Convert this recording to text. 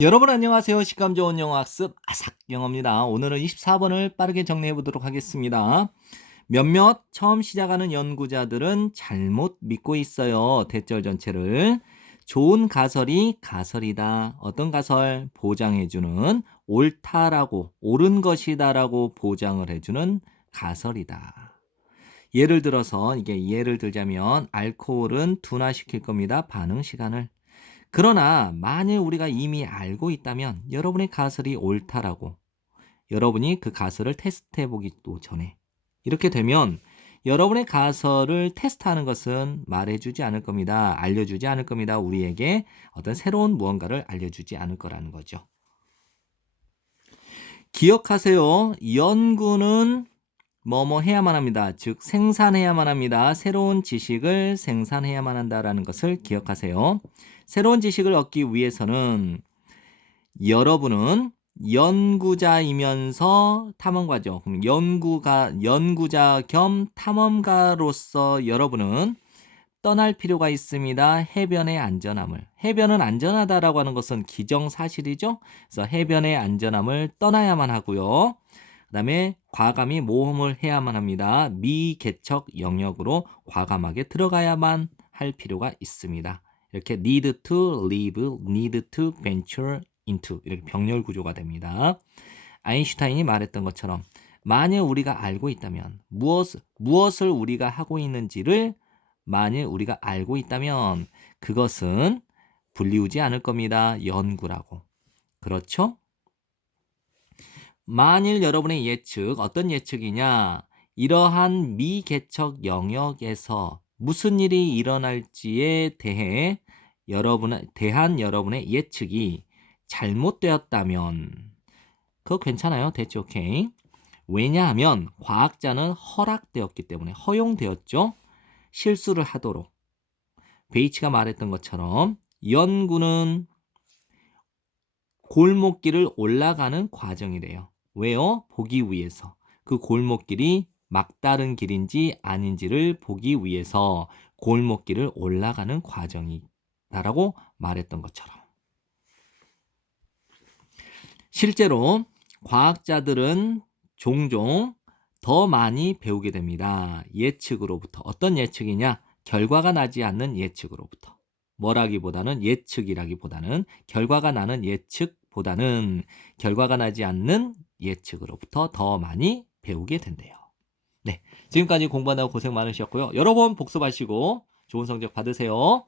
여러분 안녕하세요. 식감 좋은 영어 학습 아삭영어입니다. 오늘은 24번을 빠르게 정리해 보도록 하겠습니다. 몇몇 처음 시작하는 연구자들은 잘못 믿고 있어요. 대절 전체를. 좋은 가설이 가설이다. 어떤 가설? 보장해주는 옳다라고 옳은 것이다라고 보장을 해주는 가설이다. 예를 들어서 이게 예를 들자면 알코올은 둔화시킬 겁니다. 반응 시간을. 그러나 만일 우리가 이미 알고 있다면 여러분의 가설이 옳다라고 여러분이 그 가설을 테스트해 보기도 전에 이렇게 되면 여러분의 가설을 테스트하는 것은 말해주지 않을 겁니다. 알려주지 않을 겁니다. 우리에게 어떤 새로운 무언가를 알려주지 않을 거라는 거죠. 기억하세요. 연구는 뭐뭐 해야만 합니다. 즉 생산해야만 합니다. 새로운 지식을 생산해야만 한다라는 것을 기억하세요. 새로운 지식을 얻기 위해서는 여러분은 연구자이면서 탐험가죠. 그럼 연구자 겸 탐험가로서 여러분은 떠날 필요가 있습니다. 해변의 안전함을. 해변은 안전하다라고 하는 것은 기정사실이죠. 그래서 해변의 안전함을 떠나야만 하고요. 그다음에 과감히 모험을 해야만 합니다. 미개척 영역으로 과감하게 들어가야만 할 필요가 있습니다. 이렇게 need to live, need to venture into 이렇게 병렬 구조가 됩니다. 아인슈타인이 말했던 것처럼 만일 우리가 알고 있다면 무엇을 우리가 하고 있는지를 만일 우리가 알고 있다면 그것은 불리우지 않을 겁니다. 연구라고. 그렇죠? 만일 여러분의 예측, 어떤 예측이냐? 이러한 미개척 영역에서 무슨 일이 일어날지에 대한 여러분의 예측이 잘못되었다면, 그거 괜찮아요. 됐죠? 오케이. 왜냐하면 과학자는 허락되었기 때문에 허용되었죠. 실수를 하도록. 베이츠가 말했던 것처럼 연구는 골목길을 올라가는 과정이래요. 왜요? 보기 위해서. 그 골목길이 막다른 길인지 아닌지를 보기 위해서 골목길을 올라가는 과정이다라고 말했던 것처럼. 실제로 과학자들은 종종 더 많이 배우게 됩니다. 예측으로부터. 어떤 예측이냐? 결과가 나지 않는 예측으로부터. 뭐라기보다는 예측이라기보다는 결과가 나는 예측보다는 결과가 나지 않는 예측으로부터 더 많이 배우게 된대요. 네, 지금까지 공부한다고 고생 많으셨고요. 여러 번 복습하시고 좋은 성적 받으세요.